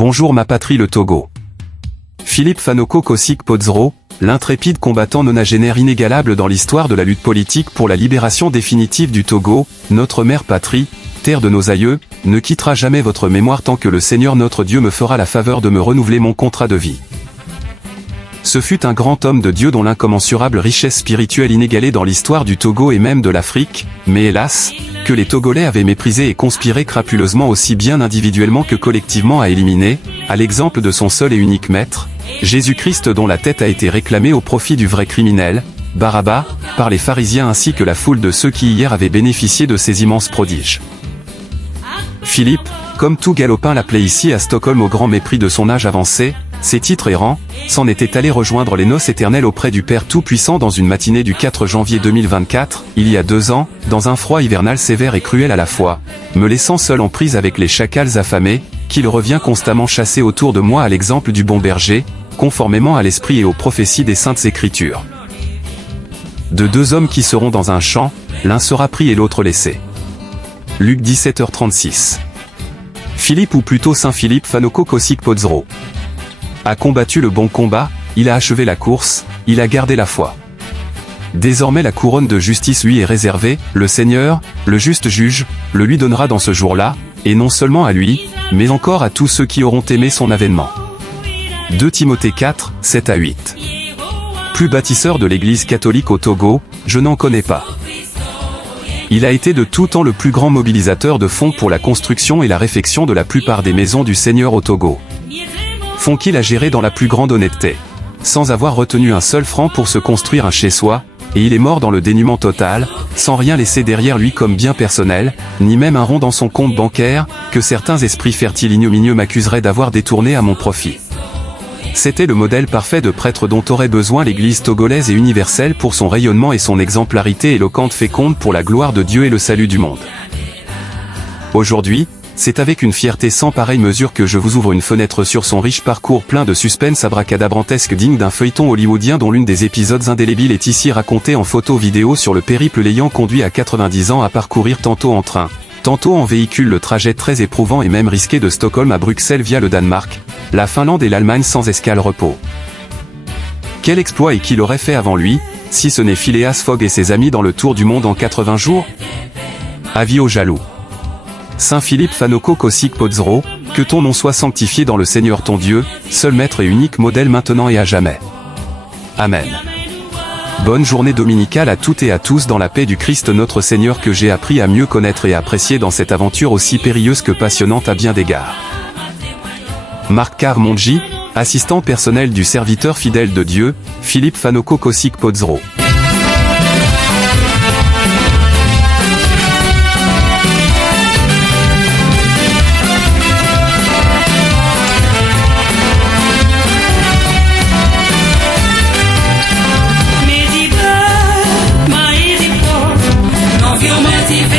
Bonjour ma patrie le Togo. Philippe Fanoko Kosik Podzro, l'intrépide combattant nonagénaire inégalable dans l'histoire de la lutte politique pour la libération définitive du Togo, notre mère patrie, terre de nos aïeux, ne quittera jamais votre mémoire tant que le Seigneur notre Dieu me fera la faveur de me renouveler mon contrat de vie. Ce fut un grand homme de Dieu dont l'incommensurable richesse spirituelle inégalée dans l'histoire du Togo et même de l'Afrique, mais hélas, que les Togolais avaient méprisé et conspiré crapuleusement aussi bien individuellement que collectivement à éliminer, à l'exemple de son seul et unique maître, Jésus-Christ dont la tête a été réclamée au profit du vrai criminel, Barabbas, par les pharisiens ainsi que la foule de ceux qui hier avaient bénéficié de ces immenses prodiges. Philippe, comme tout galopin l'appelait ici à Stockholm au grand mépris de son âge avancé, ses titres errants, s'en était allé rejoindre les noces éternelles auprès du Père Tout-Puissant dans une matinée du 4 janvier 2024, il y a 2 ans, dans un froid hivernal sévère et cruel à la fois, me laissant seul en prise avec les chacals affamés, qu'il revient constamment chasser autour de moi à l'exemple du bon berger, conformément à l'esprit et aux prophéties des Saintes Écritures. De 2 hommes qui seront dans un champ, l'un sera pris et l'autre laissé. Luc 17h36. Philippe ou plutôt Saint Philippe Fanoko Kosik Podzro a combattu le bon combat, il a achevé la course, il a gardé la foi. Désormais la couronne de justice lui est réservée, le Seigneur, le juste juge, le lui donnera dans ce jour-là, et non seulement à lui, mais encore à tous ceux qui auront aimé son avènement. 2 Timothée 4, 7-8. Plus bâtisseur de l'Église catholique au Togo, je n'en connais pas. Il a été de tout temps le plus grand mobilisateur de fonds pour la construction et la réfection de la plupart des maisons du Seigneur au Togo. Fonds qu'il a géré dans la plus grande honnêteté, sans avoir retenu un seul franc pour se construire un chez-soi, et il est mort dans le dénuement total, sans rien laisser derrière lui comme bien personnel, ni même un rond dans son compte bancaire, que certains esprits fertiles ignominieux m'accuseraient d'avoir détourné à mon profit. C'était le modèle parfait de prêtre dont aurait besoin l'Église togolaise et universelle pour son rayonnement et son exemplarité éloquente féconde pour la gloire de Dieu et le salut du monde. Aujourd'hui, c'est avec une fierté sans pareille mesure que je vous ouvre une fenêtre sur son riche parcours plein de suspense abracadabrantesque digne d'un feuilleton hollywoodien dont l'une des épisodes indélébiles est ici racontée en photo-vidéo sur le périple l'ayant conduit à 90 ans à parcourir tantôt en train, tantôt en véhicule le trajet très éprouvant et même risqué de Stockholm à Bruxelles via le Danemark, la Finlande et l'Allemagne sans escale repos. Quel exploit et qui l'aurait fait avant lui, si ce n'est Phileas Fogg et ses amis dans le tour du monde en 80 jours? Avis aux jaloux. Saint Philippe Fanoko Kosik Podzro, que ton nom soit sanctifié dans le Seigneur ton Dieu, seul maître et unique modèle maintenant et à jamais. Amen. Bonne journée dominicale à toutes et à tous dans la paix du Christ notre Seigneur que j'ai appris à mieux connaître et apprécier dans cette aventure aussi périlleuse que passionnante à bien d'égards. Marc Carmonji, assistant personnel du serviteur fidèle de Dieu, Philippe Fanoko Kosik Podzro. He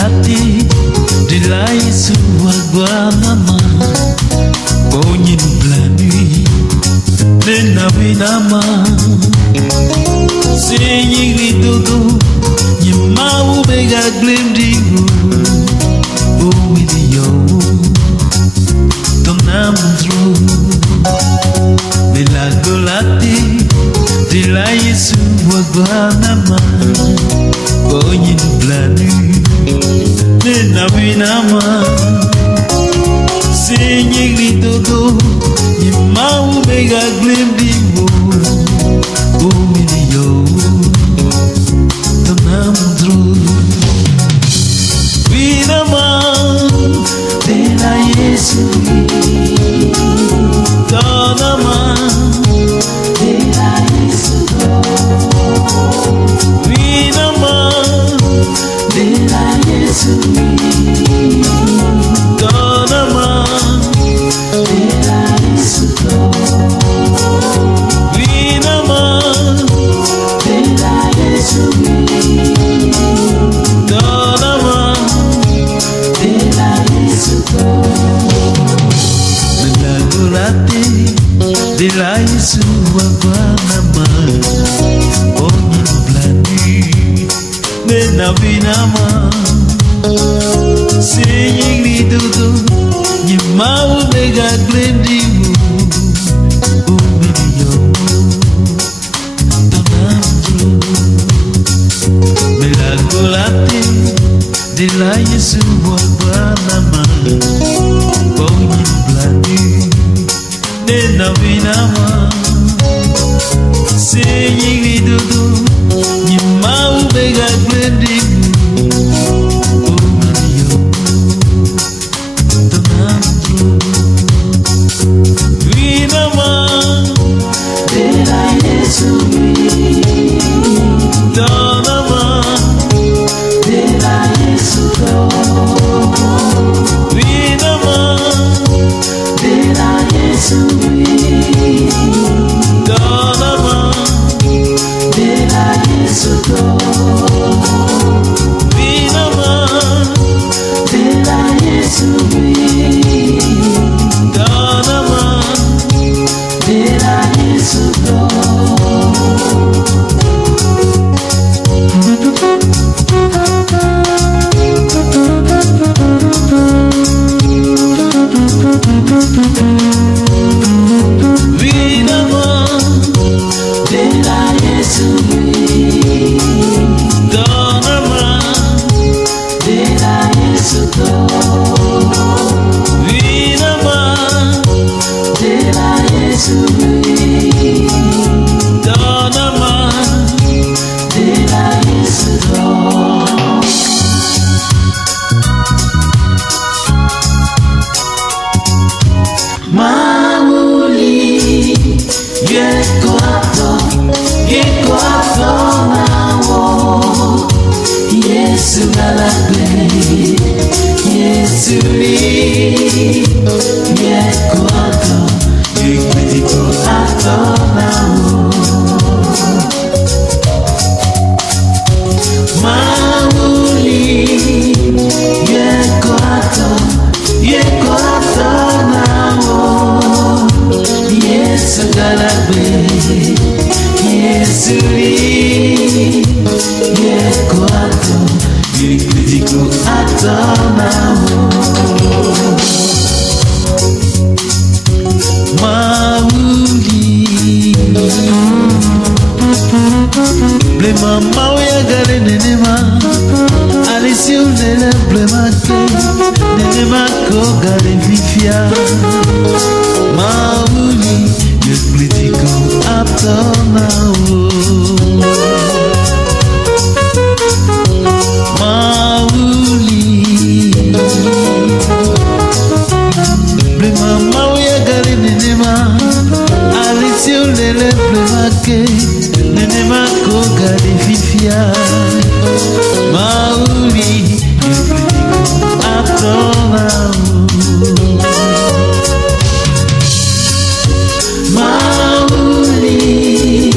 golati Delai sua guanama Bonyin la nuit Nena winama Senyi ridodo Nyima ubega glemdigo Oh idio Tonamudro Bela golati Delai sua guanama Bonyin la nuit Nena winama Senyi ridodo Nyima ubega glemdigo Oh idio Tonamudro Winama Dela Yesu Tonama Dela Yesu Winama Dela Yesu Tonama Dela Yesu Winama Dela Yesu Tonama Dela Yesu Menagulati Dela Yesu Wabanama Onyin blani Menabinama Senying lidudu Nyimau mega glendimu Umidiyo Tonamdru Menagulati Dela Yesu Wabanama Onyin blani Menabinama Senying lidudu Nyimau mega glendimu Umidiyo Tonamdru Winama Dela Yesu Tonama Dela Yesu Winama Dela Yesu Tonama Dela Yesu Winama Dela Yesu Tonama Dela Yesu Winama Dela Yesu Tonama Dela Yesu Winama Dela Yesu Tonama Dela Yesu Mauli Yeko ato nawo Yesu galakle Yesu li Yeko ato nawo Mauli Yeko ato nawo Yesu galakle Yesu li Yeko ato nawo Mauli Blema mauya gale nenema Alisi unele blema ke Nenema ko gale vifia Mauli Yekritiko ato nawo Mauli Blema mauya gale nenema Alisi unele blema ke Nenema ko gale vifia Mauli Yekritiko ato nawo Mauli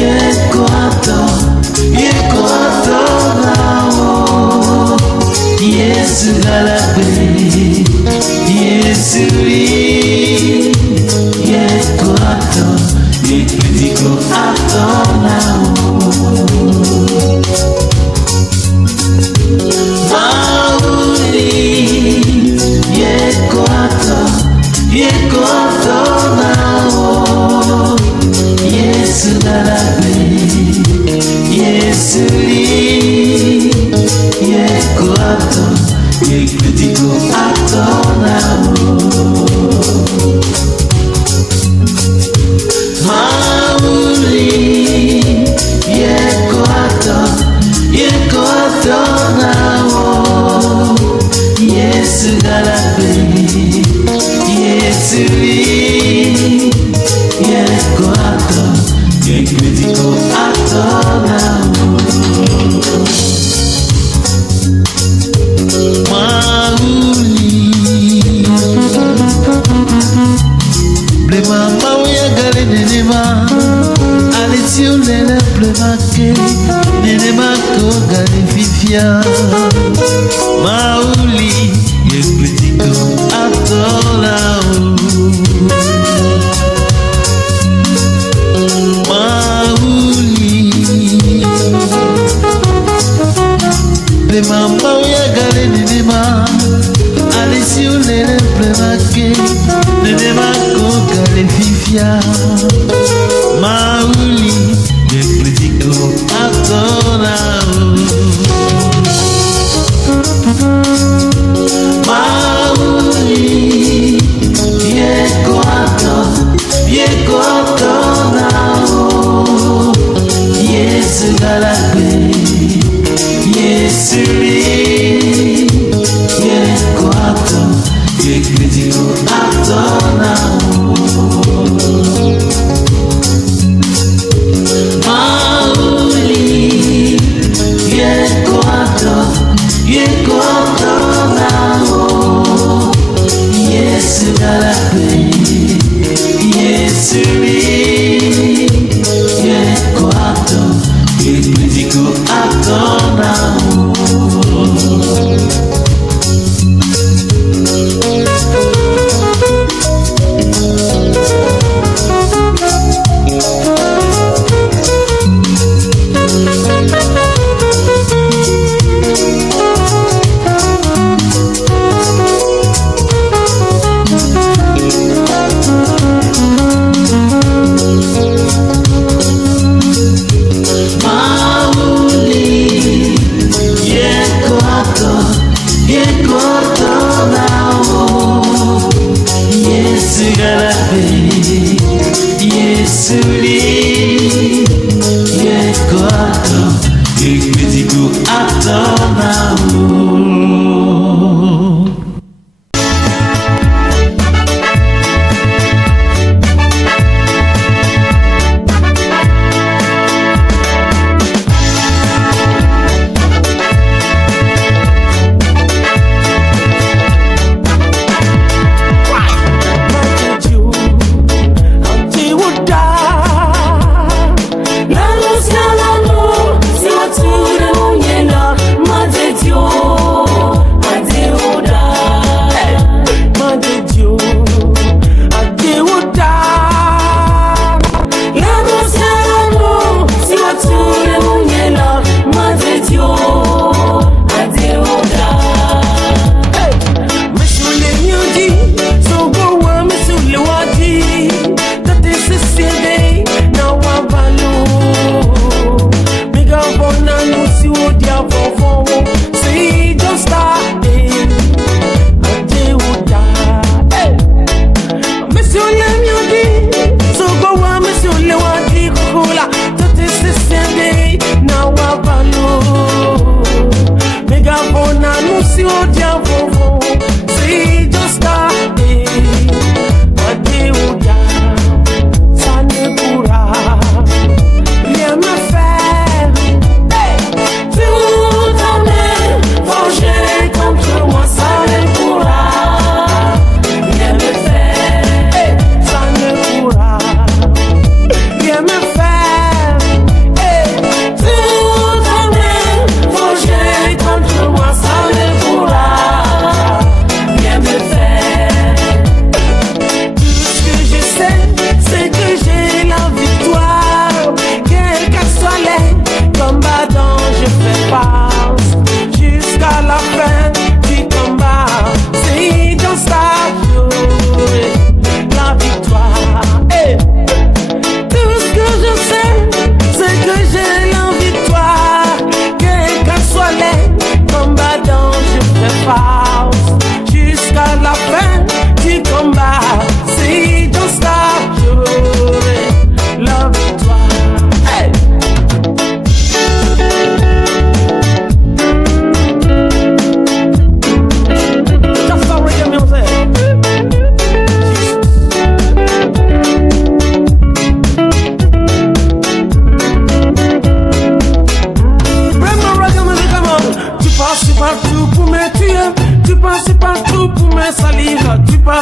Yeko ato nawo Médico à ton amour. Mauli Ble mama uya gale nenema Aleti ulele ble make Nenema ko gale fifia Mauli Ye Médico à ton amour. Le mama uya gale nenema Alisi ulele plevake Nenema ko gale fifia Mauli Ye Médico à ton amour. Mauli Ye ko à ton amour. Yes galakwe Yes, lui, Ye Médico à ton amour. Mauli, Ye ko à ton amour. Yes, galakwe, yes, lui, Ye Médico à ton amour. Ye Médico à ton amour. La luz de l'amour, c'est autour de nous, Madre Dieu.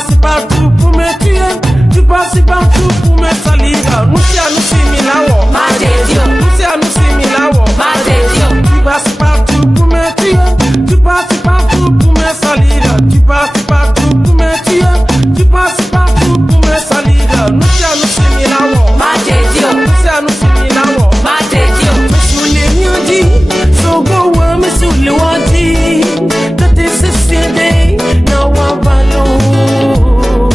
passes partout pour me tuer. Tu passes partout pour me salir. Nous sommes là-haut. Nous sommes là-haut. Tu passes partout pour me tuer. Tu passes partout pour me salir. Tu passes partout pour me tuer. Tu passes partout pour me salir. Nous sommes là-haut. Nous sommes là-haut. Monsieur les miens so go on, monsieur le wadi. That is a day, now I'm alone.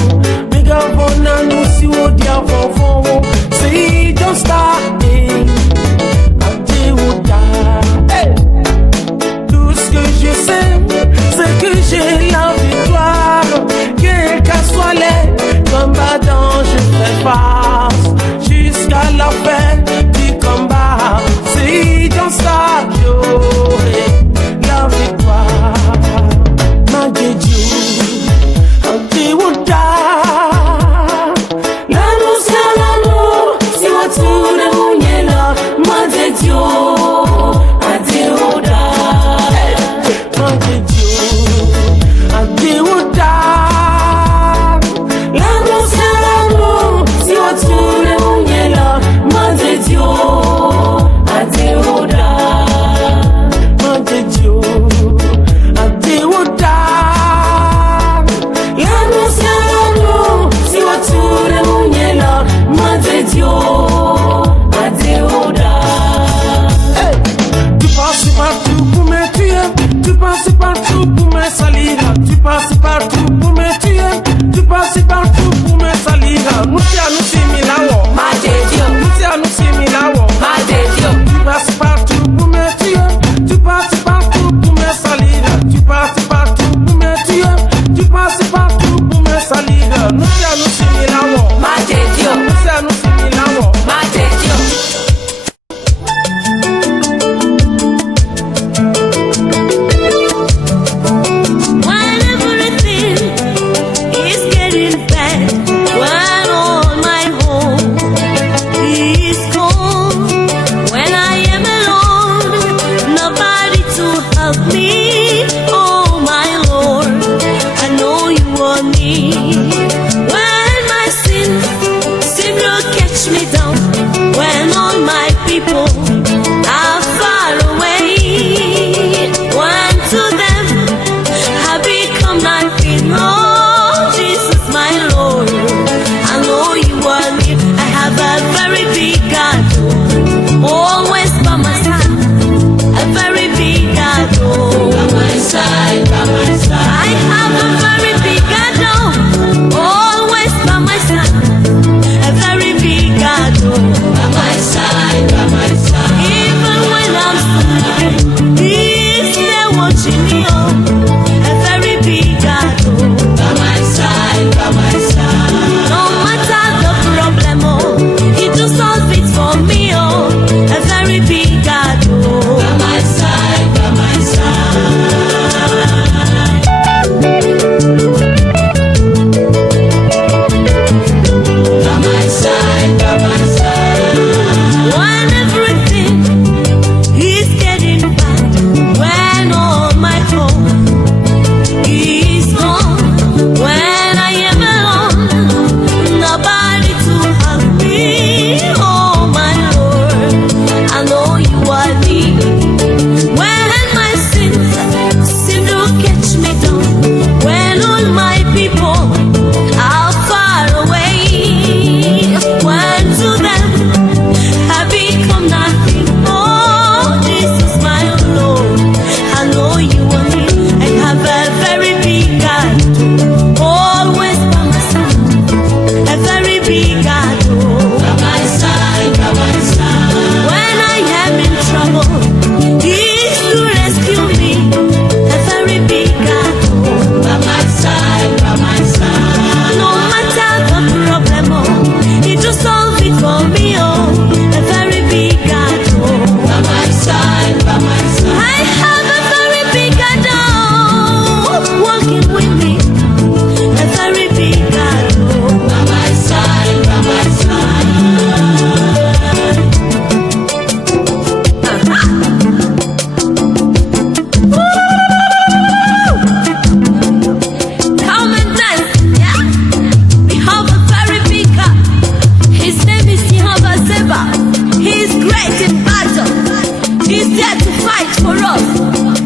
there to fight for us.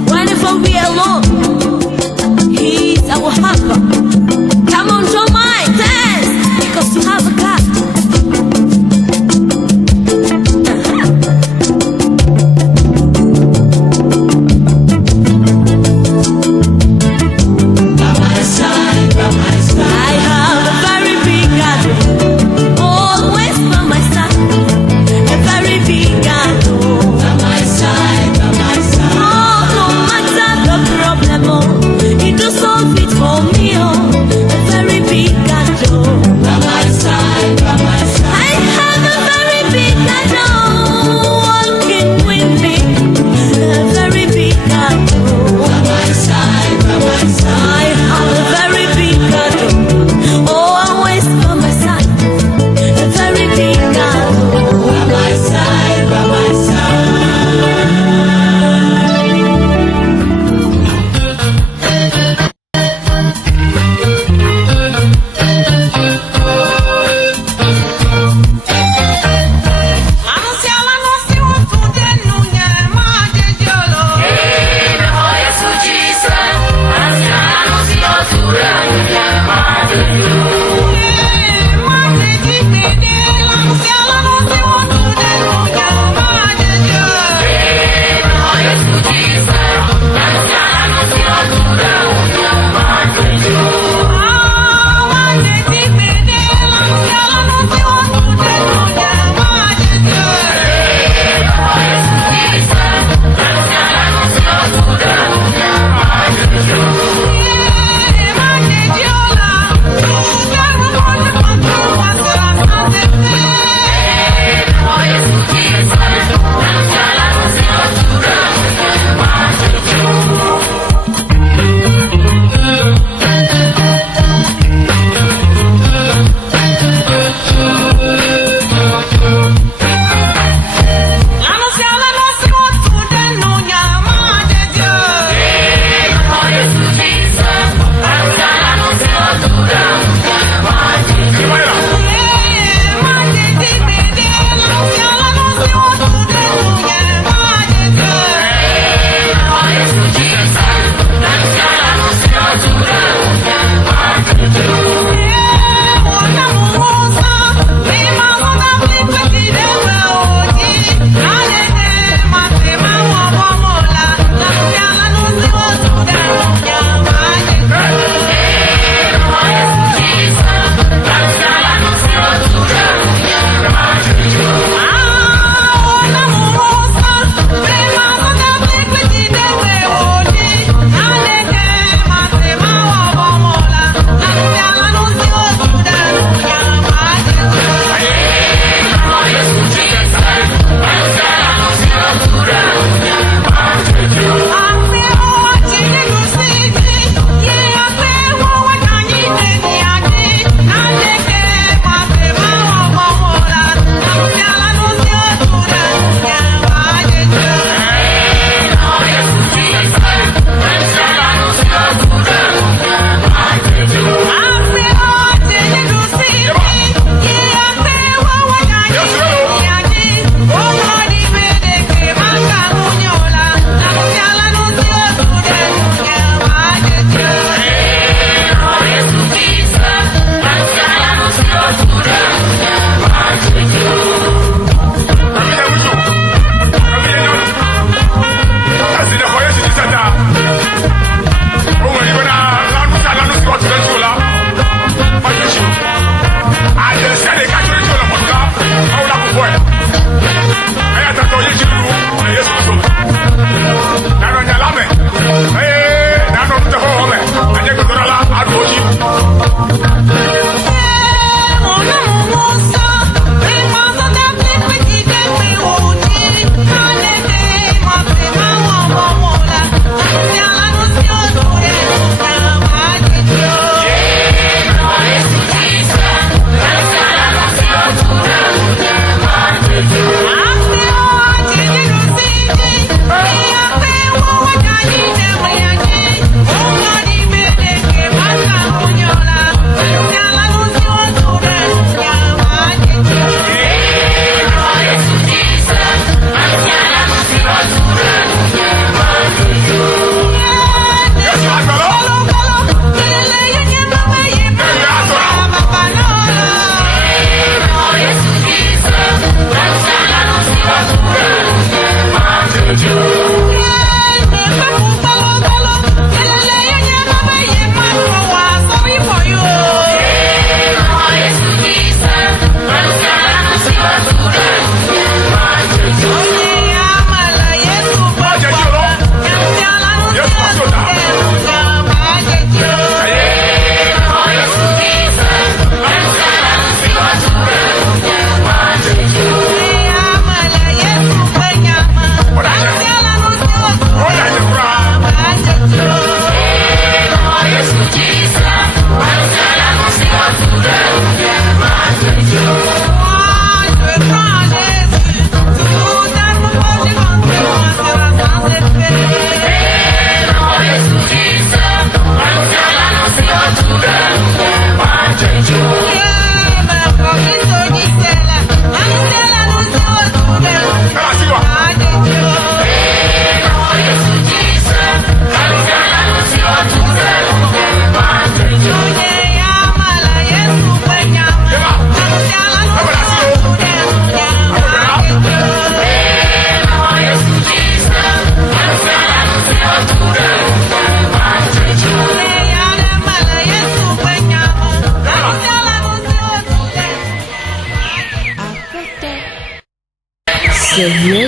Whenever we are alone, He's our helper. Come on, don't mind, dance, because you have a God. I have a very big God, always by my side. A very big God, by my side, by my side.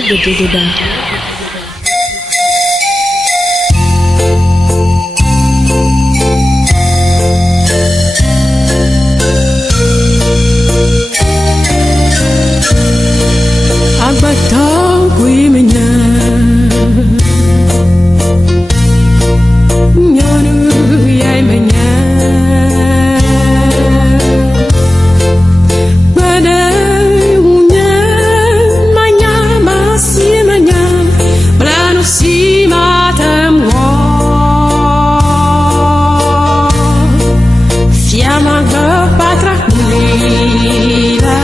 de Dédéba. Agbatau kui menya Nyonu yai menya Badai unya manya masih menya Belanu si matam wo Fiamma gepatrak mulila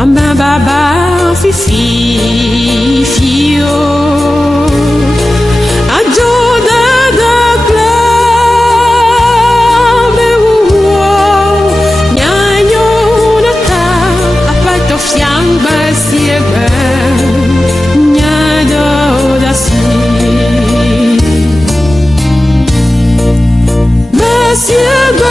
Amba baba fifi fio Ajoda da club Nyanyo nata Apato fiang basieba Nyado dasi Basieba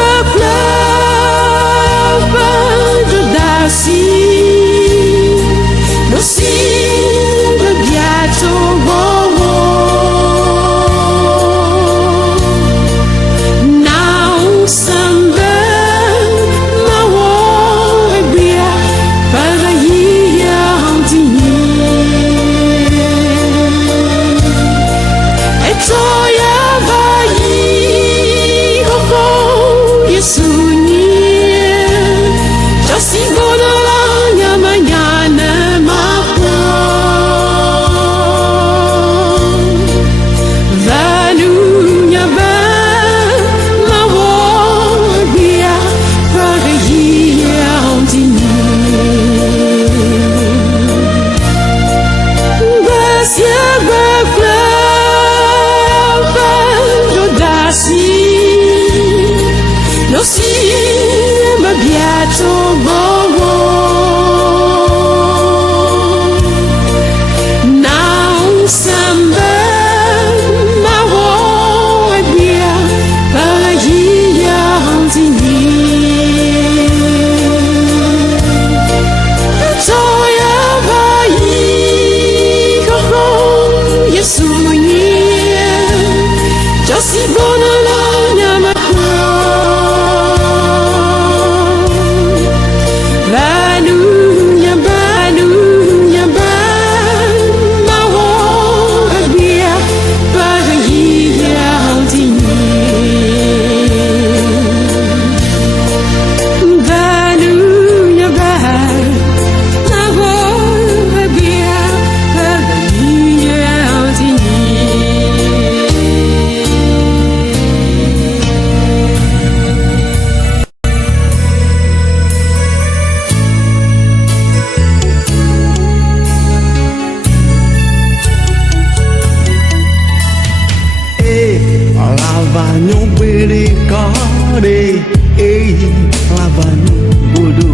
lavanyo bodo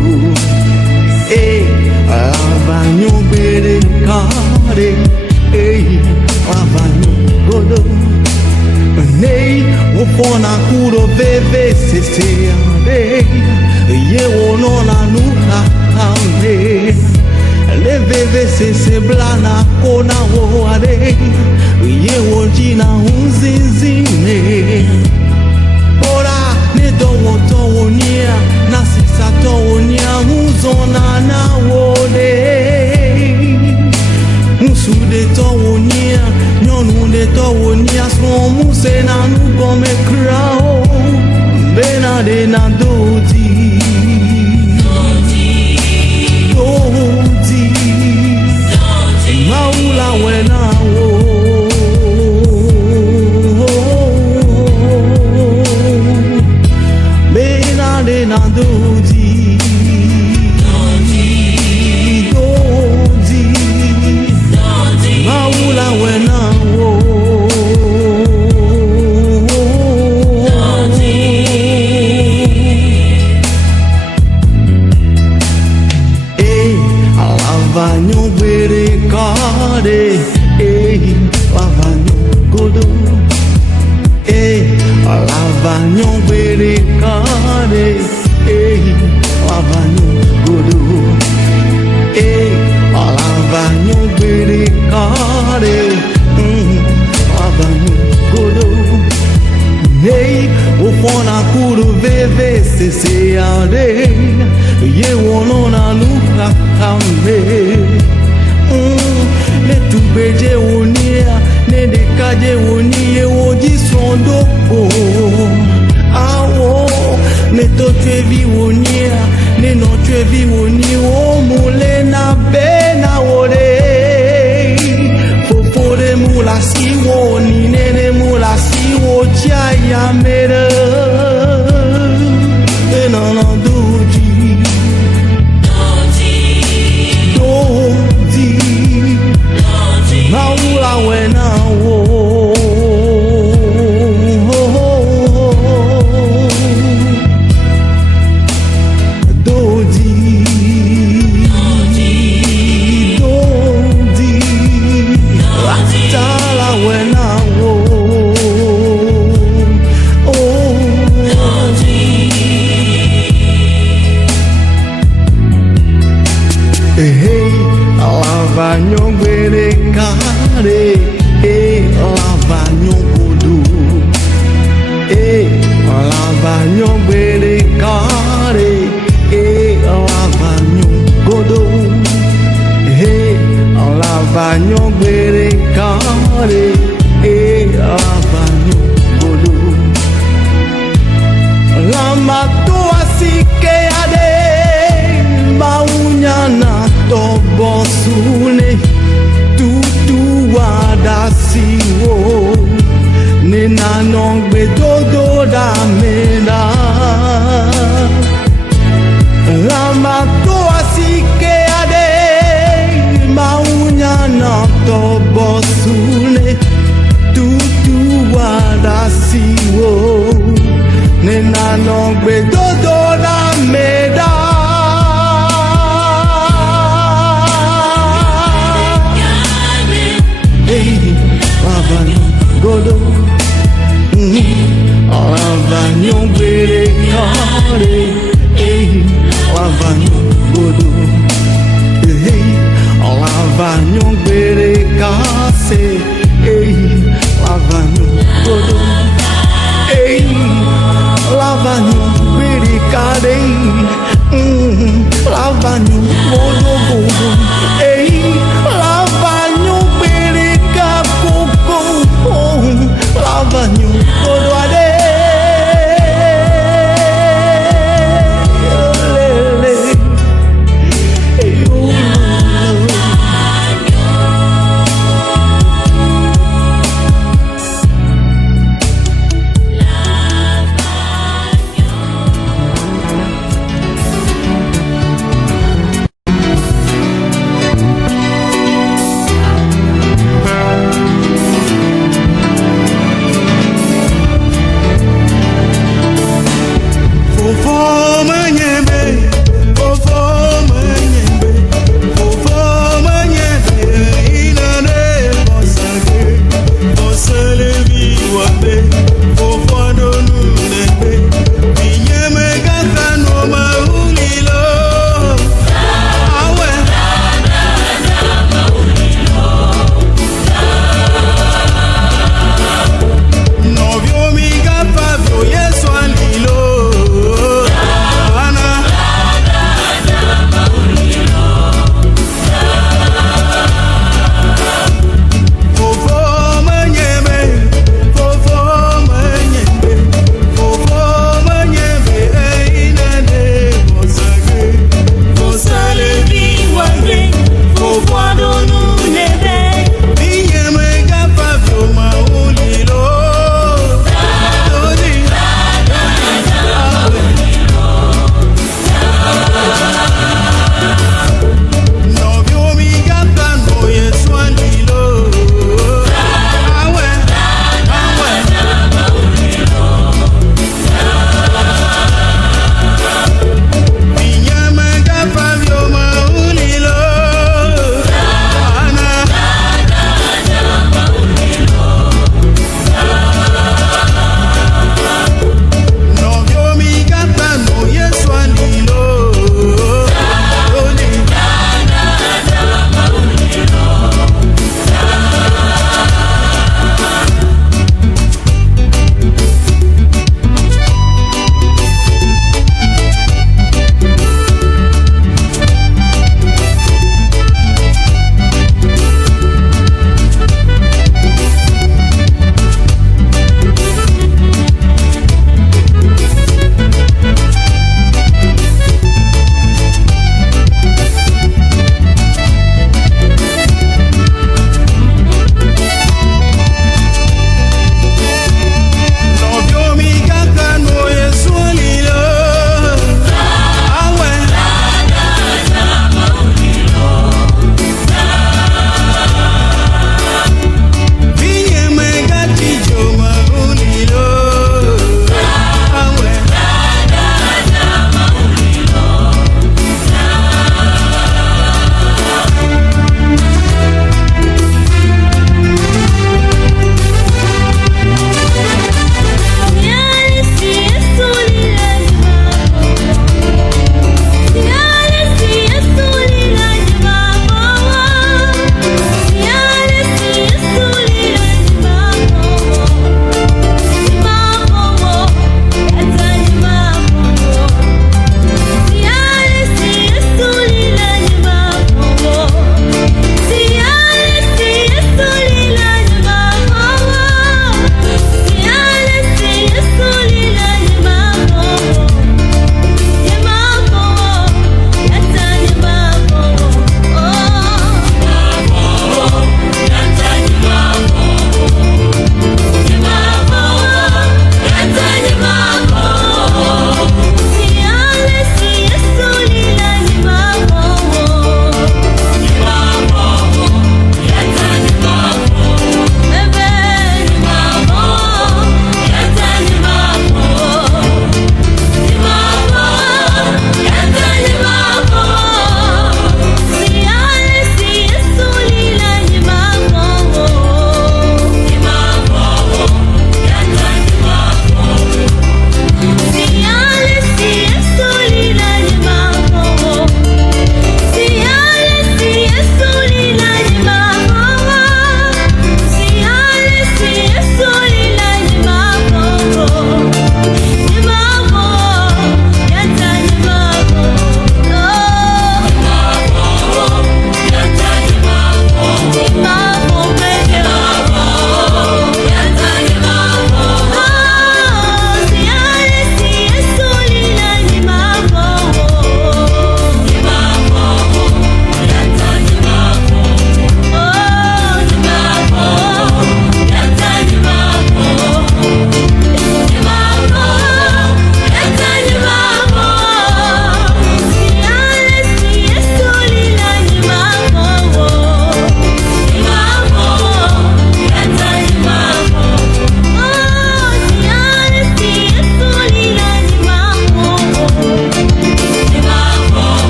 lavanyo bere kare lavanyo bodo nei wofona kuro veve sese ye wonona nuka ame le veve sese blana kona woare ye wojina unzinzine ora ne dowo nia na sisa towo nia uzona na wode musude towo nia nyonu de towo nia son muse na nu gome krao bena de na doti maula wena wo bena de na doti maula wena wo lavanyo bere kare lavanyo godo lavanyo bere kare lavanyo godo lavanyo bere kare lavanyo godo nei ufona kuru veve sese ade ye wonona luka kambe le tubeje wonia ne de kaje wonie woji sondoko awo ne to twevi wonia ne no twevi woni wo mule na bena wore fofore mula si woni nene mula si wo jaya mere no duji maula wena wo doji tala wena wo lavanyo bere kare lavanyo godo lavanyo bere kare lavanyo godo lavanyo bere kare lavanyo godo lama tua sike ade maunyana tobosune tutu wadasiwo nena nongbe dodo da mena lama toa sike ade maunyana tobosune tutu wadasiwo nena nongbe dodo da mena lavanyo godo lavanyo bere kare lavanyo godo lavanyo bere kase lavanyo godo lavanyo bere kare lavanyo godo godo lavanyo bere kakoko lavanyo godo ade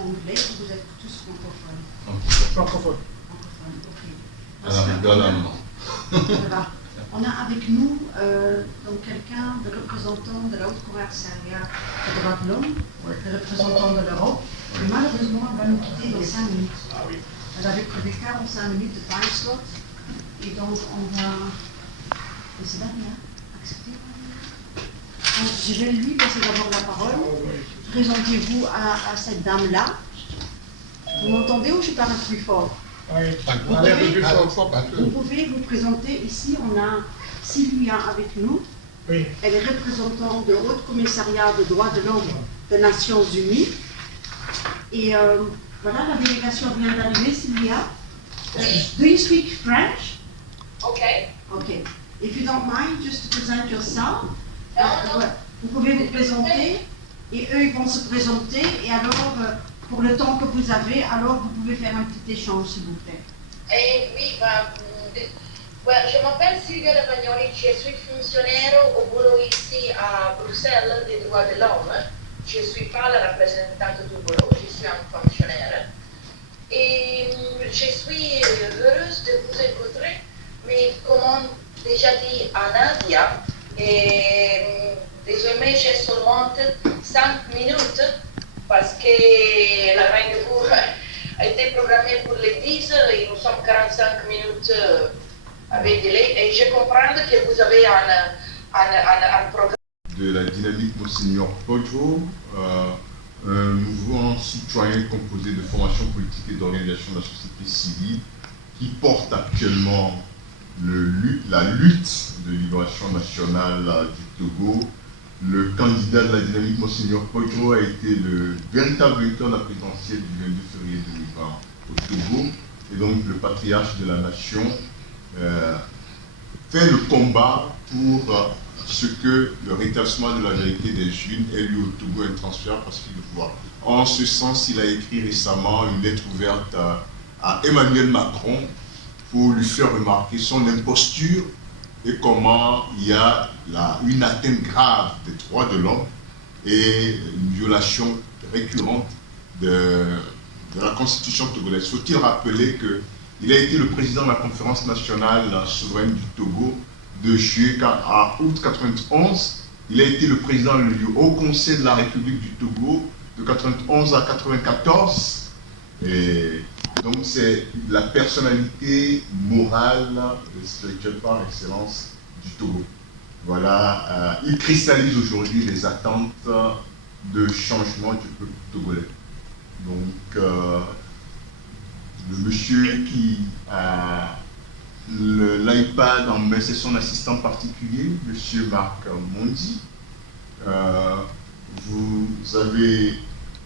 anglais ou vous êtes tous francophones? Francophone. Francophones, ok. Alors, Voilà. On a avec nous donc quelqu'un, de représentant de la Haute Commissariat des droits de l'homme, le représentant de l'Europe, qui malheureusement va nous quitter dans 5 minutes. Elle avait prévu 45 minutes de time slot, et donc on va... Et c'est Damien, acceptez. Donc je vais lui passer d'abord la parole. Présentez-vous à cette dame-là. Vous m'entendez ou je parle plus fort? Vous pouvez vous présenter ici, on a Sylvia avec nous. Oui. Elle est représentante de Haut Commissariat des droits de l'homme des Nations Unies. Et voilà, la délégation vient d'arriver, Sylvia. Do you speak French? Okay. Okay. If you don't mind, just to present yourself. Non. Vous pouvez vous présenter et eux ils vont se présenter et alors pour le temps que vous avez, alors vous pouvez faire un petit échange s'il vous plaît. Eh oui, je m'appelle Silvia Levagnoli, je suis fonctionnaire au bureau ici à Bruxelles des droits de l'homme. Je ne suis pas la représentante du bureau, je suis un fonctionnaire. Et je suis heureuse de vous écouter, mais comme déjà dit à Nadia, désormais j'ai seulement 5 minutes parce que le rendez-vous a été programmé pour les 10 et nous sommes 45 minutes avec délai. Et je comprends que vous avez un programme. De la dynamique Monseigneur Podro, un mouvement citoyen composé de formations politiques et d'organisations de la société civile qui porte actuellement la lutte de libération nationale du Togo. Le candidat de la dynamique Monseigneur Podro a été le véritable vainqueur de la présidentielle du 22 février 2020 au Togo. Et donc le patriarche de la nation fait le combat pour ce que le rétablissement de la vérité des urnes ait lieu au Togo un transfert pacifique de pouvoir. En ce sens, il a écrit récemment une lettre ouverte à Emmanuel Macron pour lui faire remarquer son imposture et comment il y a une atteinte grave des droits de l'homme et une violation récurrente de la Constitution togolaise. Faut-il rappeler qu'il a été le président de la conférence nationale souveraine du Togo de juillet à août 91. Il a été le président du Haut Conseil de la République du Togo de 91 à 94. Et donc c'est la personnalité morale et spirituelle par excellence du Togo. Voilà, il cristallise aujourd'hui les attentes de changement du peuple togolais. Donc le monsieur qui a l'iPad en main, c'est son assistant particulier, monsieur Marc Mondi. Vous avez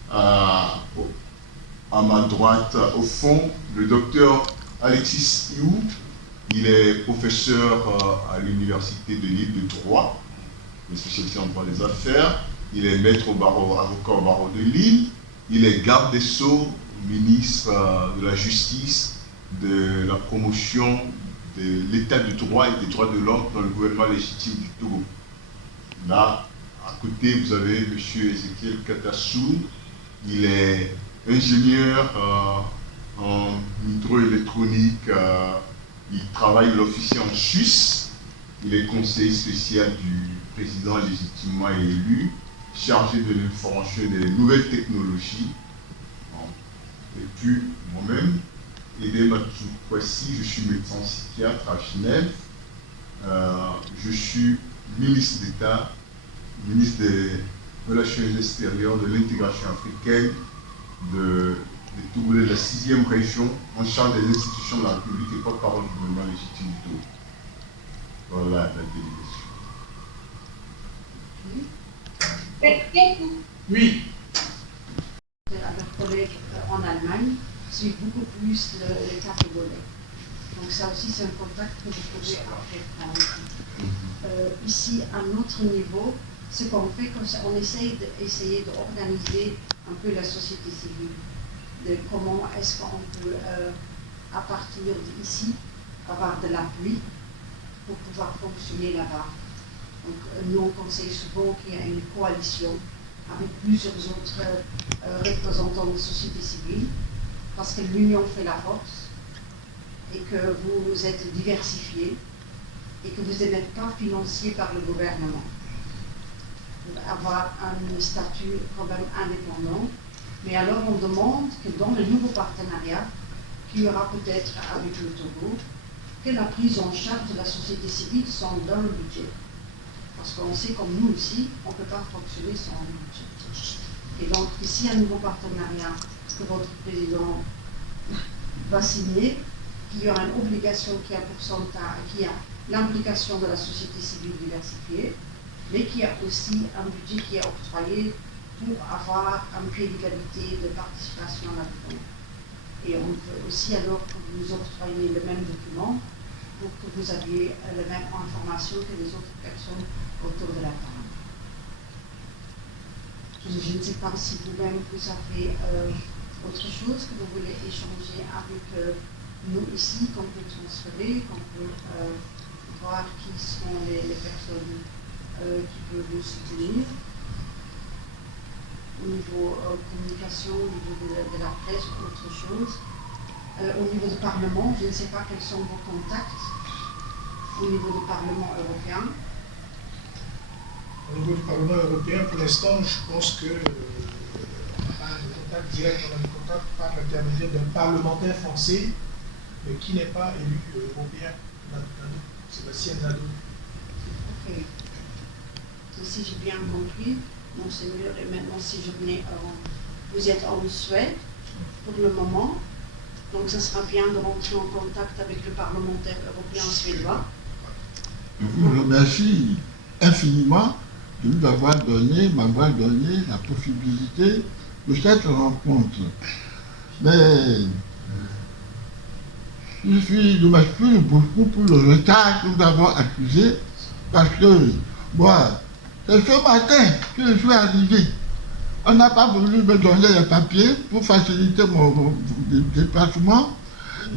à ma droite, au fond, le docteur Alexis Iou. Il est professeur à l'université de l'île de Troyes, spécialisé en droit des affaires. Il est maître au barreau, avocat au barreau de Lille. Il est garde des Sceaux, ministre de la Justice, de la promotion de l'état de droit et des droits de l'homme dans le gouvernement légitime du Togo. Là, à côté, vous avez M. Ezekiel Katassou. Il est ingénieur en hydroélectronique. Il travaille l'officier en Suisse. Il est conseiller spécial du président légitimement élu, chargé de l'information et des nouvelles technologies. Et puis, moi-même, Edé Matou Kwasi, je suis médecin psychiatre à Genève. Je suis ministre d'État, ministre des Relations extérieures, de l'intégration africaine, des Togolais de la 6e région, en charge des institutions de la République et porte-parole du gouvernement légitime du Togo. Voilà la délégation. Oui. Avec collègues en Allemagne, suivent beaucoup plus l'État togolais. Donc ça aussi c'est un contact que vous pouvez après prendre. Ici, à notre niveau, ce qu'on fait, on essaye d'organiser un peu la société civile, de comment est-ce qu'on peut, à partir d'ici, avoir de l'appui pour pouvoir fonctionner là-bas. Donc nous on conseille souvent qu'il y a une coalition avec plusieurs autres représentants de la société civile, parce que l'union fait la force, et que vous êtes diversifiés, et que vous n'êtes pas financé par le gouvernement. Avoir un statut quand même indépendant, mais alors on demande que dans le nouveau partenariat qu'il y aura peut-être avec le Togo, que la prise en charge de la société civile soit dans le budget. Parce qu'on sait, comme nous aussi, on ne peut pas fonctionner sans budget. Et donc, ici, un nouveau partenariat que votre président va signer, qu'il y aura une obligation qui a l'implication de la société civile diversifiée, mais qui a aussi un budget qui est octroyé pour avoir un pied d'égalité de participation là-dedans. Et on peut aussi alors que vous octroyez le même document pour que vous ayez la même information que les autres personnes autour de la table. Je ne sais pas si vous-même vous avez autre chose que vous voulez échanger avec nous ici, qu'on peut transférer, qu'on peut voir qui sont les personnes qui peuvent vous soutenir. Au niveau communication, au niveau de la presse, autre chose. Au niveau du Parlement, je ne sais pas quels sont vos contacts au niveau du Parlement européen. Au niveau du Parlement européen, pour l'instant, je pense que on n'a pas de contact direct, on a des contacts par l'intermédiaire d'un parlementaire français, mais qui n'est pas élu européen, Sébastien Nadeau. Ok. Si j'ai bien compris, Monseigneur, et maintenant si je venais, vous êtes en Suède pour le moment, donc ce sera bien de rentrer en contact avec le parlementaire européen suédois. Je vous remercie infiniment de m'avoir donné la possibilité de cette rencontre. Mais je m'excuse beaucoup pour le retard que nous avons accusé, parce que moi, c'est ce matin que je suis arrivé. On n'a pas voulu me donner les papiers pour faciliter mon déplacement.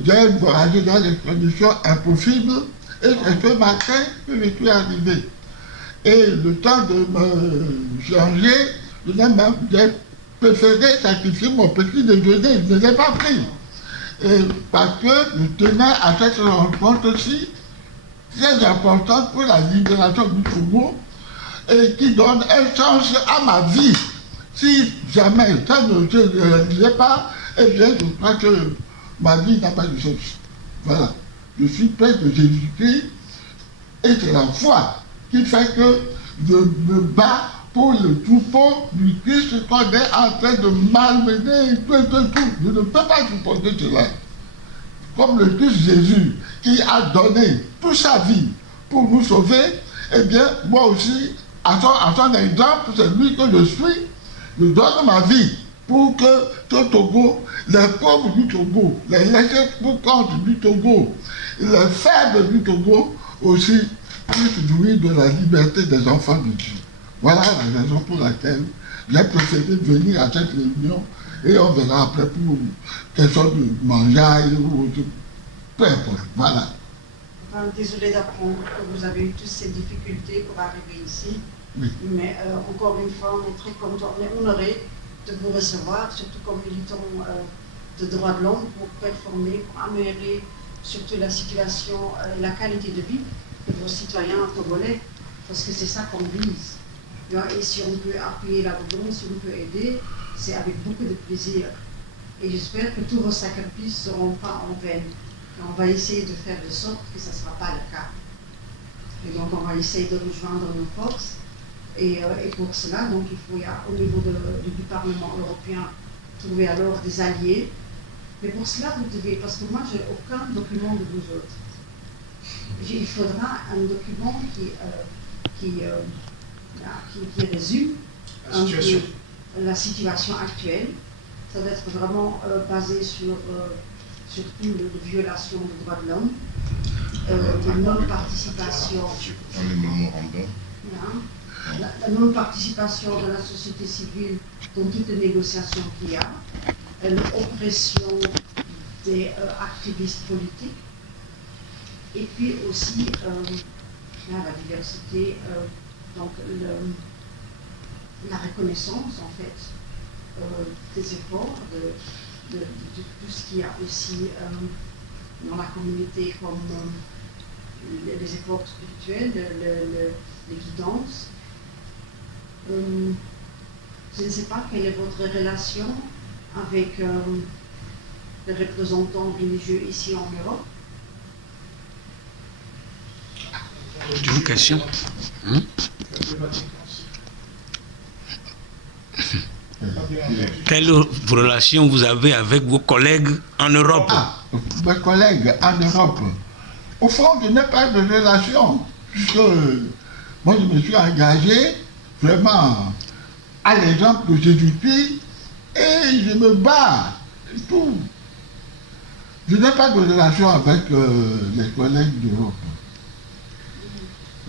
J'ai voyagé dans des conditions impossibles et c'est ce matin que je suis arrivé. Et le temps de me changer, j'ai préféré sacrifier mon petit déjeuner. Je ne l'ai pas pris. Et parce que je tenais à cette rencontre-ci, très importante pour la libération du Togo, et qui donne un sens à ma vie. Si jamais ça ne se réalisait pas, eh bien je crois que ma vie n'a pas de sens. Voilà. Je suis près de Jésus-Christ et c'est la foi qui fait que je me bats pour le troupeau du Christ qu'on est en train de malmener tout. Je ne peux pas supporter cela. Comme le Christ Jésus qui a donné toute sa vie pour nous sauver, eh bien moi aussi, à son exemple, c'est lui que je suis. Je donne ma vie pour que ce Togo, les pauvres du Togo, les laissés pour compte du Togo, les faibles du Togo aussi puissent jouir de la liberté des enfants de Dieu. Voilà la raison pour laquelle j'ai préféré venir à cette réunion et on verra après pour quelque chose de manger ou autre. Peu importe, voilà. Enfin, désolé d'apprendre que vous avez eu toutes ces difficultés pour arriver ici. Oui. Mais encore une fois, on est très contents, on est honorés de vous recevoir, surtout comme militants de droits de l'homme, pour performer, pour améliorer surtout la situation et la qualité de vie de vos citoyens togolais, parce que c'est ça qu'on vise. Et si on peut appuyer là-dedans, si on peut aider, c'est avec beaucoup de plaisir. Et j'espère que tous vos sacrifices ne seront pas en vain. Et on va essayer de faire de sorte que ça ne sera pas le cas. Et donc on va essayer de rejoindre nos forces. Et pour cela, donc, il faut, au niveau du Parlement européen, trouver alors des alliés. Mais pour cela, vous devez, parce que moi, je n'ai aucun document de vous autres. Il faudra un document qui résume la situation actuelle. Ça doit être vraiment basé sur surtout les violations des droits de l'homme, de non-participation. La non-participation de la société civile dans toutes les négociations qu'il y a, l'oppression des activistes politiques, et puis aussi la diversité, donc la reconnaissance en fait des efforts, de tout ce qu'il y a aussi dans la communauté comme les efforts spirituels, les guidances. Je ne sais pas quelle est votre relation avec les représentants religieux ici en Europe. C'est une question. Quelle relation vous avez avec vos collègues en Europe? Ah, mes collègues en Europe. Au fond, je n'ai pas de relation, puisque moi je me suis engagé vraiment à l'exemple de Jésus-Christ et je me bats et tout. Je n'ai pas de relation avec les collègues d'Europe.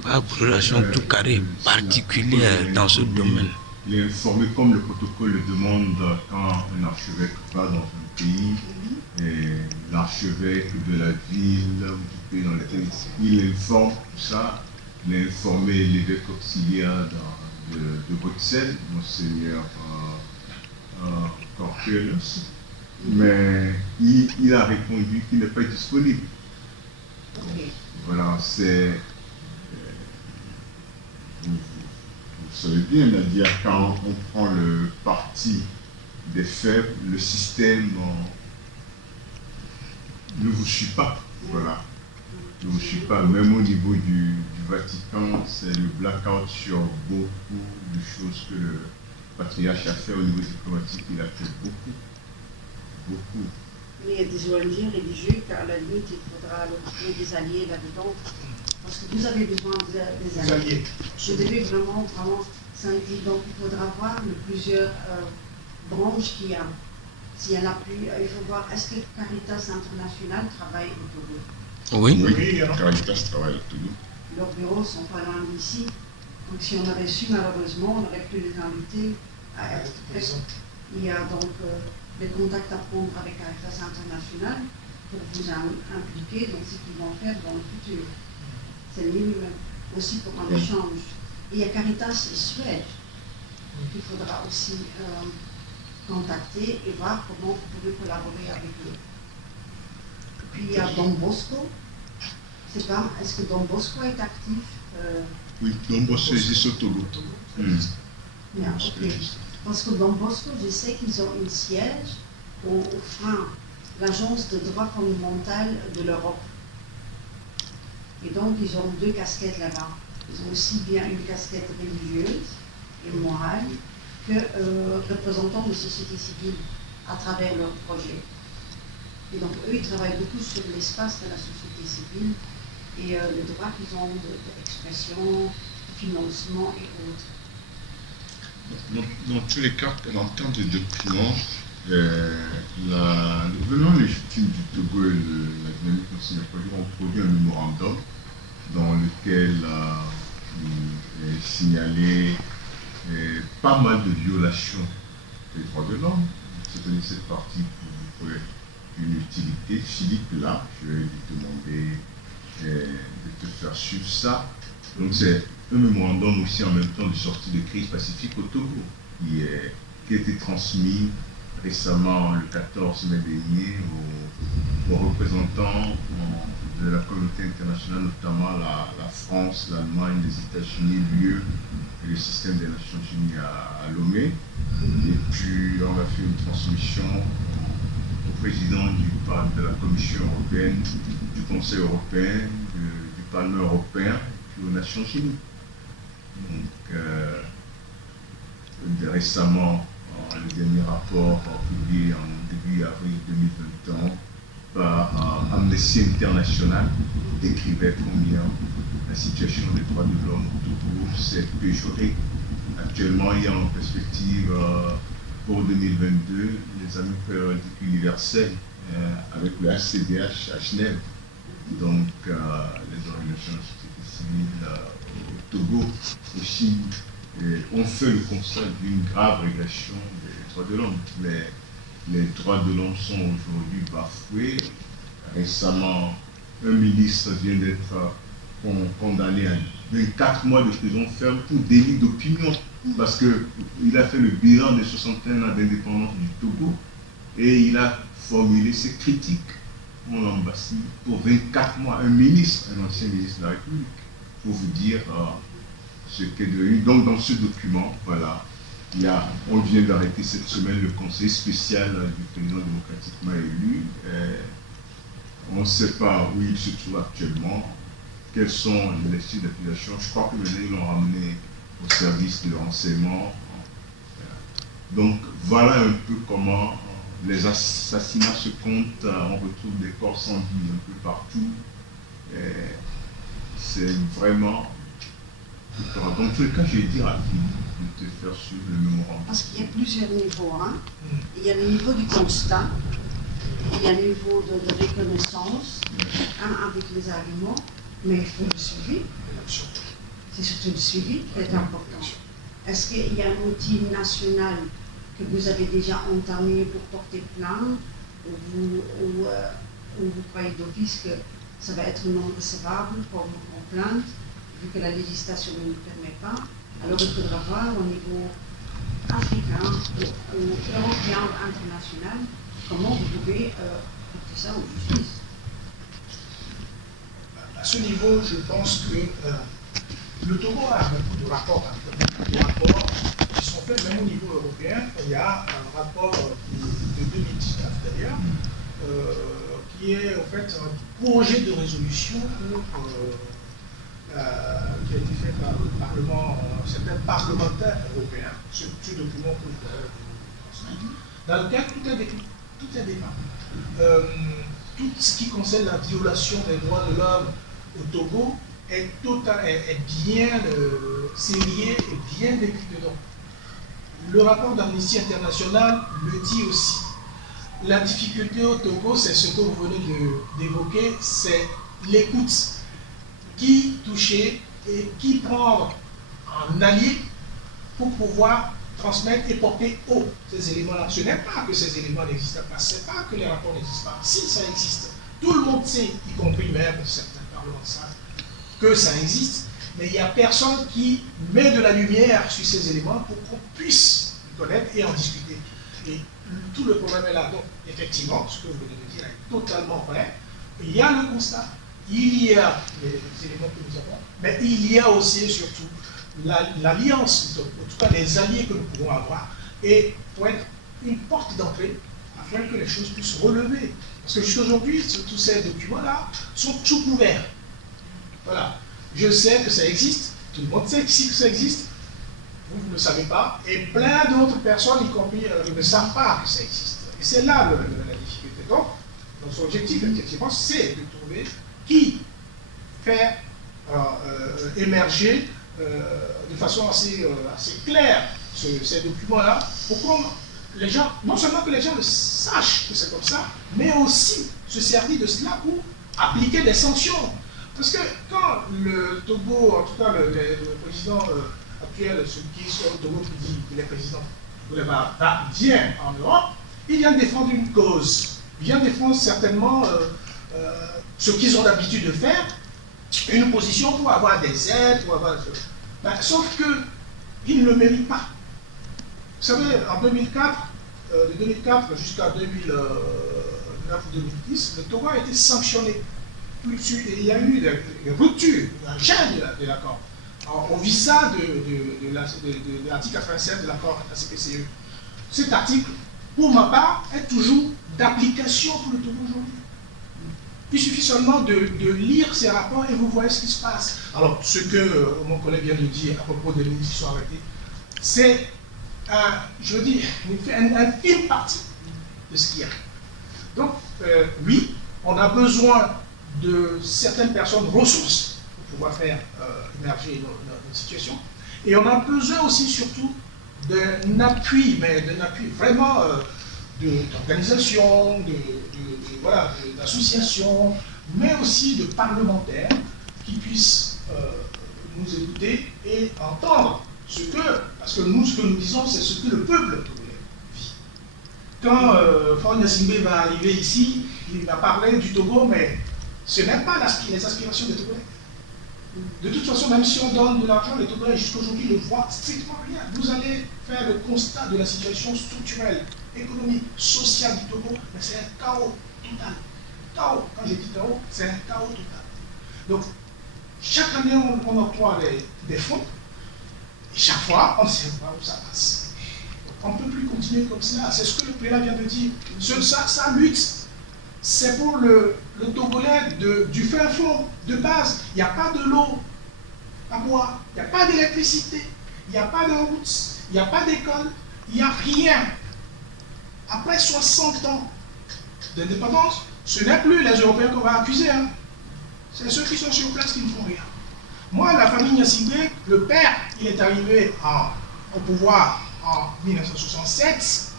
Pas de relation tout carré particulière dans ce domaine. Il est informé comme le protocole le demande quand un archevêque va dans un pays, et l'archevêque de la ville ou du pays dans lequel il informe tout ça. Il a informé l'évêque auxiliaire de Bruxelles, Monseigneur Corpelius, mais il a répondu qu'il n'est pas disponible. Voilà, c'est... Vous savez bien, Nadia, quand on prend le parti des faibles, le système ne vous suit pas. Voilà. Ne vous suit pas. Même au niveau du Vatican, c'est le blackout sur beaucoup de choses que le patriarche a fait au niveau diplomatique. Il a fait beaucoup. Beaucoup. Mais il y a des ONG religieux qu'à la limite, il faudra trouver des alliés là-dedans. Parce que vous avez besoin des alliés. Je devais vraiment s'inviter. Donc il faudra voir les plusieurs branches qu'il y a. S'il y en a plus, il faut voir, est-ce que Caritas International travaille au Togo? Oui. Caritas travaille au Togo. Leurs bureaux ne sont pas loin d'ici. Donc si on avait su, malheureusement, on aurait pu les inviter à être présents. Il y a donc des contacts à prendre avec Caritas International pour vous impliquer dans ce qu'ils vont faire dans le futur. C'est le minimum. Aussi pour un échange. Et il y a Caritas et Suède. Il faudra aussi contacter et voir comment vous pouvez collaborer avec eux. Puis il y a Don Bosco. Je ne sais pas, est-ce que Don Bosco est actif? Oui, Don Bosco existe au Togo. Bien, ok. Parce que Don Bosco, je sais qu'ils ont un siège au FRAN, l'Agence de droit fondamental de l'Europe. Et donc, ils ont deux casquettes là-bas. Ils ont aussi bien une casquette religieuse et morale que représentants de société civile à travers leur projet. Et donc, eux, ils travaillent beaucoup sur l'espace de la société civile et le droit qu'ils ont d'expression, de financement et autres. Dans tous les cas, en termes de documents, le gouvernement légitime du Togo et la dynamique nationale ont produit un mémorandum dans lequel il est signalé pas mal de violations des droits de l'homme. C'est-à-dire cette partie pour une utilité. Philippe, là, je vais lui demander de te faire suivre ça. Donc c'est un mémorandum aussi en même temps de sortie de crise pacifique au Togo, qui a été transmis récemment, le 14 mai dernier, aux représentants de la communauté internationale, notamment la France, l'Allemagne, les États-Unis, l'UE et le système des Nations Unies à Lomé. Et puis on a fait une transmission au président de la Commission européenne, du Conseil européen, du Parlement européen, puis aux Nations Unies. Donc, récemment, le dernier rapport publié en début avril 2021 par Amnesty International décrivait combien la situation des droits de l'homme au Togo s'est péjorée. Actuellement, il y a en perspective pour 2022 les amis périodiques universels avec le HCDH à Genève. Donc, les organisations de la société civile au Togo aussi ont fait le constat d'une grave régression des droits de l'homme. Les droits de l'homme sont aujourd'hui bafoués. Récemment, un ministre vient d'être condamné à 24 mois de prison ferme pour délit d'opinion. parce qu'il a fait le bilan des 61 ans d'indépendance du Togo et il a formulé ses critiques en l'ambassade pour 24 mois, un ancien ministre de la République, pour vous dire ce qu'est devenu. Donc dans ce document, voilà, on vient d'arrêter cette semaine le conseil spécial du président démocratiquement élu. On ne sait pas où il se trouve actuellement, quels sont les sites d'accusation. Je crois que maintenant ils l'ont ramené au service de renseignement. Donc voilà un peu comment les assassinats se comptent, on retrouve des corps sans vie un peu partout. C'est vraiment... Dans tous les cas, je vais dire à Philippe de te faire suivre le mémorandum. Parce qu'il y a plusieurs niveaux. Hein. Il y a le niveau du constat, il y a le niveau de reconnaissance, avec les arguments, mais il faut le suivi. C'est surtout le suivi qui est important. Est-ce qu'il y a un outil national que vous avez déjà entamé pour porter plainte, ou vous croyez d'office que ça va être non recevable comme en plainte, vu que la législation ne le permet pas? Alors il faudra voir au niveau africain, ou européen, ou international, comment vous pouvez porter ça en justice. À ce niveau, je pense que le Togo a beaucoup de rapports, qui sont faits même au niveau européen. Il y a un rapport de 2019 d'ailleurs, qui est en fait un projet de résolution qui a été fait par le Parlement, certains parlementaires européens, ce document que vous avez transmis, dans lequel tout est débat. Tout ce qui concerne la violation des droits de l'homme au Togo est bien lié et bien décrit dedans. Le rapport d'Amnesty International le dit aussi. La difficulté au Togo, c'est ce que vous venez d'évoquer, c'est l'écoute. Qui toucher et qui prendre en allié pour pouvoir transmettre et porter haut ces éléments-là. Ce n'est pas que ces éléments n'existent pas, ce n'est pas que les rapports n'existent pas. Si ça existe, tout le monde sait, y compris même certains parlements savent, que ça existe, mais il n'y a personne qui met de la lumière sur ces éléments pour qu'on puisse les connaître et en discuter. Et tout le problème est là. Donc, effectivement, ce que vous venez de dire est totalement vrai. Il y a le constat. Il y a les éléments que nous avons, mais il y a aussi et surtout l'alliance, en tout cas les alliés que nous pouvons avoir, et pour être une porte d'entrée afin que les choses puissent relever. Parce que jusqu'à aujourd'hui, tous ces documents-là sont tout couverts. Voilà. Je sais que ça existe, tout le monde sait que ça existe, vous ne le savez pas, et plein d'autres personnes, y compris, ne savent pas que ça existe. Et c'est là la difficulté. Donc, notre objectif, effectivement, c'est de trouver qui fait émerger de façon assez claire ces documents-là, pour que les gens, non seulement que les gens sachent que c'est comme ça, mais aussi se servir de cela pour appliquer des sanctions. Parce que quand le Togo, en tout cas le président actuel, celui qui est au Togo qui dit qu'il est président, vient en Europe, il vient défendre une cause. Il vient défendre certainement ce qu'ils ont l'habitude de faire, une position pour avoir des aides, pour avoir... sauf qu'ils ne le méritent pas. Vous savez, en 2004, de 2004 jusqu'à 2009 ou 2010, le Togo a été sanctionné. Il y a eu une rupture, un gel de l'accord. On vit ça de l'article 87 de l'accord ACPCE. Cet article, pour ma part, est toujours d'application pour le Togo aujourd'hui. Il suffit seulement de lire ces rapports et vous voyez ce qui se passe. Alors, ce que mon collègue vient de dire à propos des ministres qui sont arrêtés, c'est, je veux dire, une infime partie de ce qu'il y a. Donc, oui, on a besoin de certaines personnes ressources pour pouvoir faire émerger notre situation. Et on a besoin aussi, surtout, d'un appui, mais d'un appui vraiment d'organisations, d'associations, mais aussi de parlementaires qui puissent nous écouter et entendre parce que nous, ce que nous disons, c'est ce que le peuple vit. Quand Faure Gnassingbé va arriver ici, il va parler du Togo, mais ce n'est pas les aspirations des Togolais. De toute façon, même si on donne de l'argent, les Togolais jusqu'à aujourd'hui ne voient strictement rien. Vous allez faire le constat de la situation structurelle, économique, sociale du Togo, mais c'est un chaos total. Chaos, quand je dis chaos, c'est un chaos total. Donc, chaque année, on octroie des fonds, et chaque fois, on ne sait pas où ça passe. Donc, on ne peut plus continuer comme cela. C'est ce que le président vient de dire. Sa lutte, c'est pour le Togolais du fin fond, de base. Il n'y a pas de l'eau à boire, il n'y a pas d'électricité, il n'y a pas de route, il n'y a pas d'école, il n'y a rien. Après 60 ans d'indépendance, ce n'est plus les Européens qu'on va accuser. Hein. C'est ceux qui sont sur place qui ne font rien. Moi, la famille Gnassingbé, le père, il est arrivé au pouvoir en 1967.